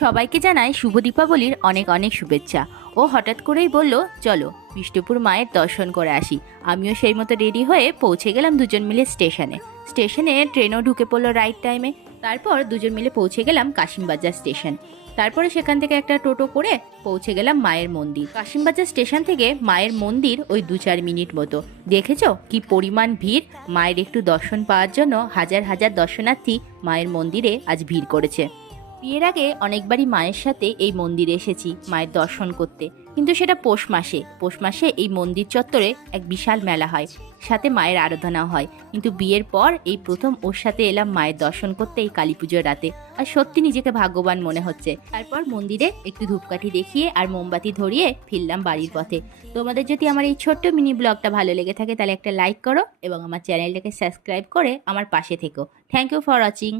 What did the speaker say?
সবাইকে জানাই শুভ দীপাবলির অনেক অনেক শুভেচ্ছা। ও হঠাৎ করেই বলল, চলো বিষ্ণুপুর মায়ের দর্শন করে আসি। আমিও সেই মতো রেডি হয়ে পৌঁছে গেলাম দুজন মিলে স্টেশনে ট্রেনও ঢুকে পড়লো রাইট টাইমে। তারপর দুজন মিলে পৌঁছে গেলাম কাশিমবাজার স্টেশন। তারপরে সেখান থেকে একটা টোটো করে পৌঁছে গেলাম মায়ের মন্দির। কাশিমবাজার স্টেশন থেকে মায়ের মন্দির ওই 2-4 মিনিট মতো। দেখেছো কি পরিমাণ ভিড়! মায়ের একটু দর্শন পাওয়ার জন্য হাজার হাজার দর্শনার্থী মায়ের মন্দিরে আজ ভিড় করেছে। বিয়ের আগে অনেকবারই মায়ের সাথে এই মন্দিরে এসেছি মায়ের দর্শন করতে, কিন্তু সেটা পৌষ মাসে এই মন্দির চত্বরে এক বিশাল মেলা হয়, সাথে মায়ের আরাধনাও হয়। কিন্তু বিয়ের পর এই প্রথম ওর সাথে এলাম মায়ের দর্শন করতে এই কালী পুজোর রাতে, আর সত্যি নিজেকে ভাগ্যবান মনে হচ্ছে। তারপর মন্দিরে একটু ধূপকাঠি দেখিয়ে আর মোমবাতি ধরিয়ে ফিরলাম বাড়ির পথে। তোমাদের যদি আমার এই ছোট্ট মিনি ব্লগটা ভালো লেগে থাকে তাহলে একটা লাইক করো এবং আমার চ্যানেলটাকে সাবস্ক্রাইব করে আমার পাশে থেকো। Thank you for watching.